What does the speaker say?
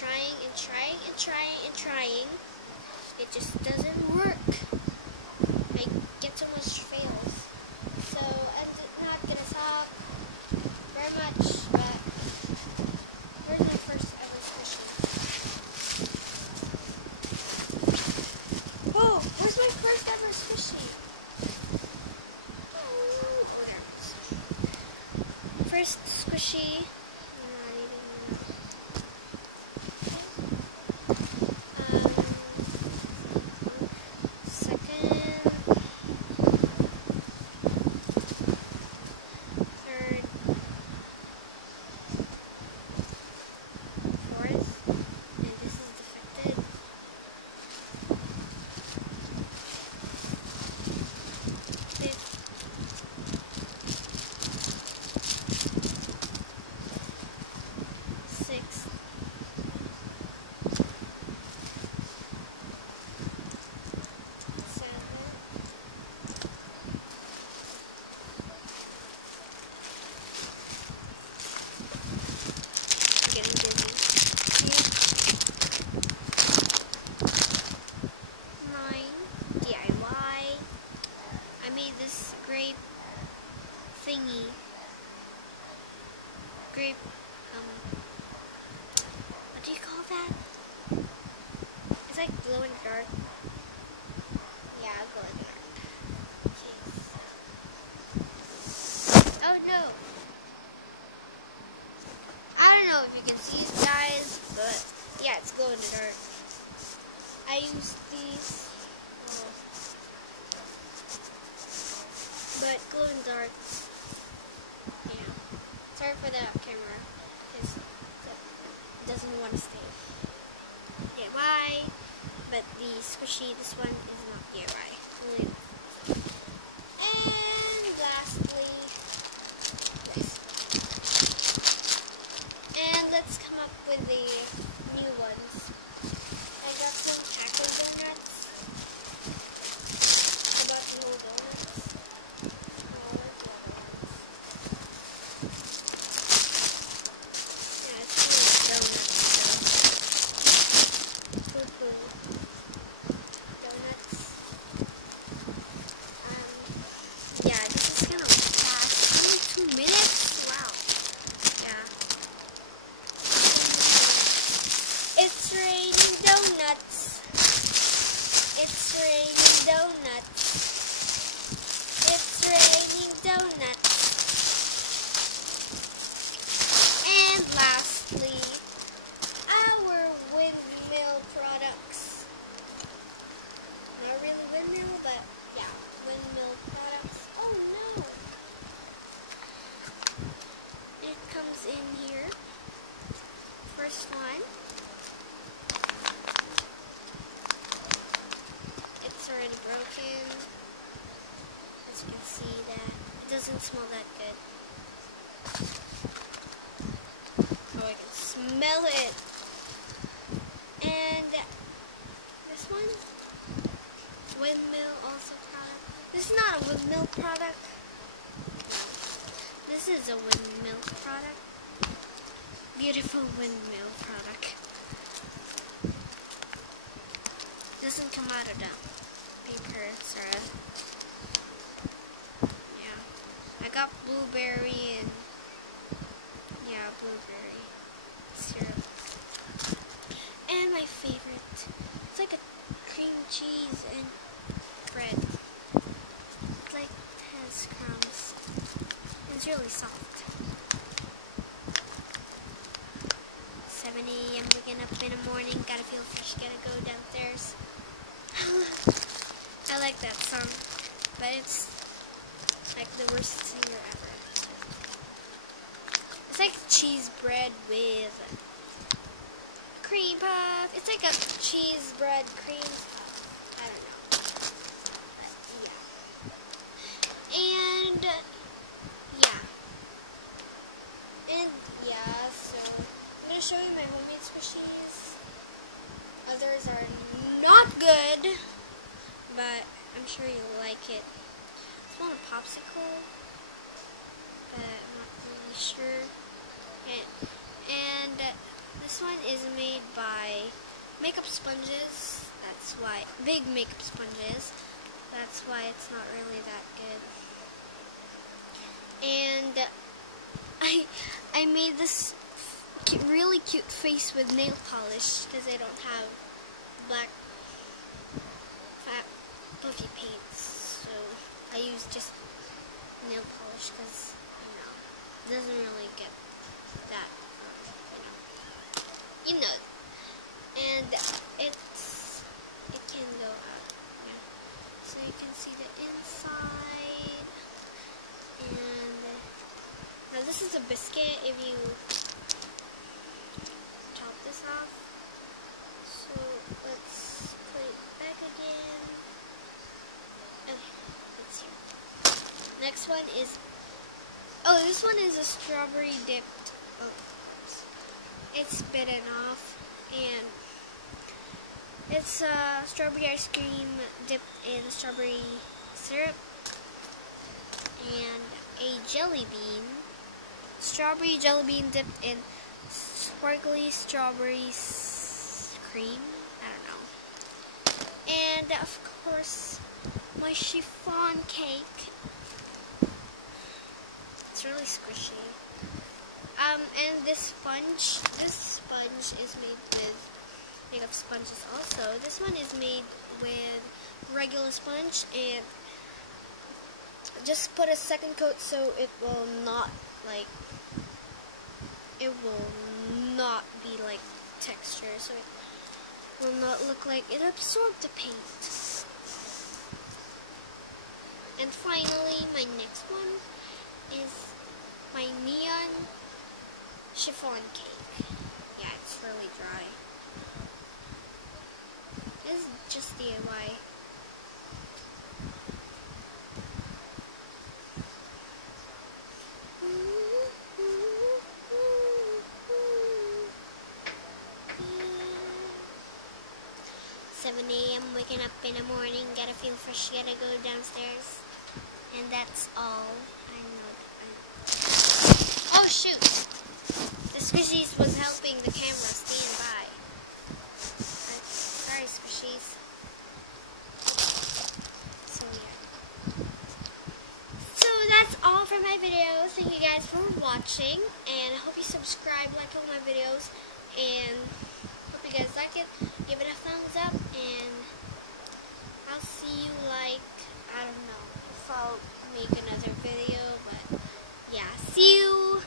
trying and trying and trying and trying. It just doesn't work. I get so much fails. So I'm not gonna talk very much, but here's my first ever squishy. Oh, where's my first ever squishy? Oh, whatever. First squishy. Grape, what do you call that? It's like glow in the dark. Yeah, glow in the dark. Jeez. Oh no! I don't know if you can see these guys, but yeah, it's glow in the dark. I use these, but glow in the dark. Sorry for the camera, because it doesn't want to stay DIY, but the squishy, this one is not DIY. And lastly, this. And let's come up with the new ones. I got some taco donuts. I bought the whole donuts. It's raining donuts. It's raining donuts. It's raining donuts. And lastly, our windmill products. Not really windmill, but yeah, windmill products. Oh no! It comes in here. First one. Already broken. As you can see, that it doesn't smell that good. Oh, I can smell it. And this one, windmill also product. This is not a windmill product. No, this is a windmill product. Beautiful windmill product. Doesn't come out of them. Paper, sort of. Yeah. I got blueberry and blueberry syrup. And my favorite. It's like a cream cheese and bread. It's like it has crumbs. It's really soft. 7 a.m. waking up in the morning. Gotta feel fresh. Gotta go downstairs. I like that song, but it's like the worst singer ever. It's like cheese bread with cream puff. It's like a cheese bread cream puff. I don't know. But yeah. And yeah, so I'm going to show you my homemade squishies. Others are not good, but I'm sure you'll like it. I want a popsicle, but I'm not really sure. And This one is made by Makeup Sponges. That's why, big makeup sponges. That's why it's not really that good. And I made this really cute face with nail polish because I don't have black fat puffy paints, so I use just nail polish because it doesn't really get that and it can go out, so you can see the inside. And now this is a biscuit. If you chop this off, so let's put it back again. Okay, it's here. Next one is, this one is a strawberry dipped. It's bitten off, and it's strawberry ice cream dipped in strawberry syrup, and a jelly bean, strawberry jelly bean dipped in sparkly strawberry cream. I don't know. And of course, my chiffon cake. It's really squishy. And this sponge is made with makeup sponges also. This one is made with regular sponge, and just put a second coat so it will not be like texture, so it will not look like it absorbed the paint. And finally, my next one is my neon chiffon cake. Yeah, it's really dry. This is just DIY. "7 a.m. waking up in the morning, gotta feel fresh, gotta go downstairs." And that's all. Oh shoot! The squishies was helping the camera stand by. Sorry, squishies. So yeah. So that's all for my video. Thank you guys for watching, and I hope you subscribe, like all my videos, and hope you guys like it. Give it a thumbs up, and I'll see you I don't know if I'll make another video, but yeah, see you